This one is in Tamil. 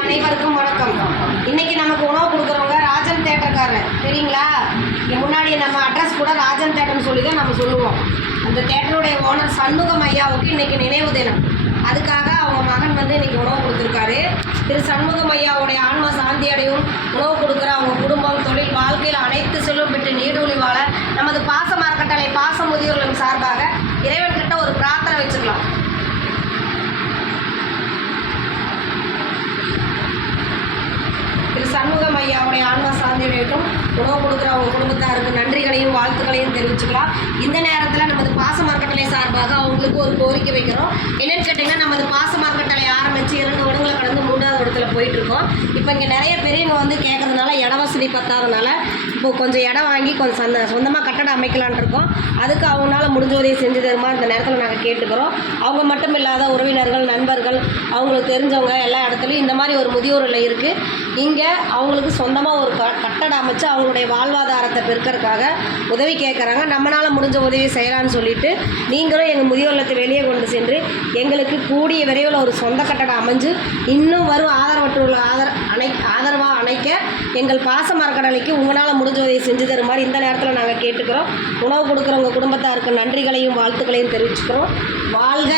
அனைவருக்கும் வணக்கம். இன்னைக்கு நமக்கு உணவு கொடுக்குறவங்க ராஜன் தேட்டர்காரர் தெரியுங்களா? இங்கே முன்னாடி நம்ம அட்ரஸ் கூட ராஜன் தேட்டர்னு சொல்லி தான் நம்ம சொல்லுவோம். அந்த தேட்டருடைய ஓனர் சண்முகம் ஐயாவுக்கு இன்னைக்கு நினைவு தினம். அதுக்காக அவங்க மகன் இன்னைக்கு உணவு கொடுத்துருக்காரு. திரு சண்முகம் ஐயாவுடைய ஆன்மா சாந்தி அடையும். உணவு கொடுக்குற அவங்க குடும்பம், தொழில், வாழ்க்கையில் அனைத்து செல்வம் பெற்று நீடூழி வாழ நமது பாச மரக்கட்டளை பாச முதியோர்களின் சார்பாக இறைவன்கிட்ட ஒரு பிரார்த்தனை வச்சுக்கலாம். திரு சண்முகம் ஐயாவுடைய ஆன்மா சாந்தியடையட்டும். உணவு கொடுக்குற அவங்க குடும்பத்தாருக்கு நன்றிகளையும் வாழ்த்துக்களையும் தெரிவிச்சுக்கலாம். இந்த நேரத்தில் நமது பாச மரக்கட்டளை சார்பாக அவங்களுக்கு ஒரு கோரிக்கை வைக்கிறோம். என்னென்னு கேட்டிங்கன்னா, நமது பாச மரக்கட்டளை ஆரம்பித்து 2 வருடங்களை கடந்து 3வது இடத்துல போயிட்டுருக்கோம். இப்போ இங்கே நிறைய பெரியவங்க கேட்குறதுனால இட வசதி பத்தாதனால இப்போது கொஞ்சம் இடம் வாங்கி கொஞ்சம் சொந்தமாக கட்டடம் அமைக்கலான் இருக்கோம். அதுக்கு அவங்களால முடிஞ்ச உதவி செஞ்சு தருமா இந்த நேரத்தில் நாங்கள் கேட்டுக்கிறோம். அவங்க மட்டும் இல்லாத உறவினர்கள், நண்பர்கள், அவங்களுக்கு தெரிஞ்சவங்க எல்லா இடத்துலையும் இந்த மாதிரி ஒரு முதியோர் இல்லம் இருக்குது. இங்கே அவங்களுக்கு சொந்தமாக ஒரு கட்டடம் அமைச்சு அவங்களுடைய வாழ்வாதாரத்தை பெருக்கிறதுக்காக உதவி கேட்குறாங்க. நம்மளால் முடிஞ்ச உதவி செய்யலான்னு சொல்லிட்டு நீங்களும் எங்கள் முதியோர் இல்லத்தை வெளியே கொண்டு சென்று எங்களுக்கு கூடிய விரைவில் ஒரு சொந்த கட்டடம் அமைஞ்சு இன்னும் வரும் ஆதரவற்றவர்கள் ஆதரவாக அணைக்க எங்கள் பாச மரக்கடலைக்கு உங்களால் முடிஞ்ச உதவி செஞ்சு தருமாறு இந்த நேரத்தில் நாங்கள் கேட்டுக்கிறோம். உணவு கொடுக்குறவங்க குடும்பத்தாருக்கு நன்றிகளையும் வாழ்த்துக்களையும் தெரிவிச்சுக்கிறோம். வாழ்க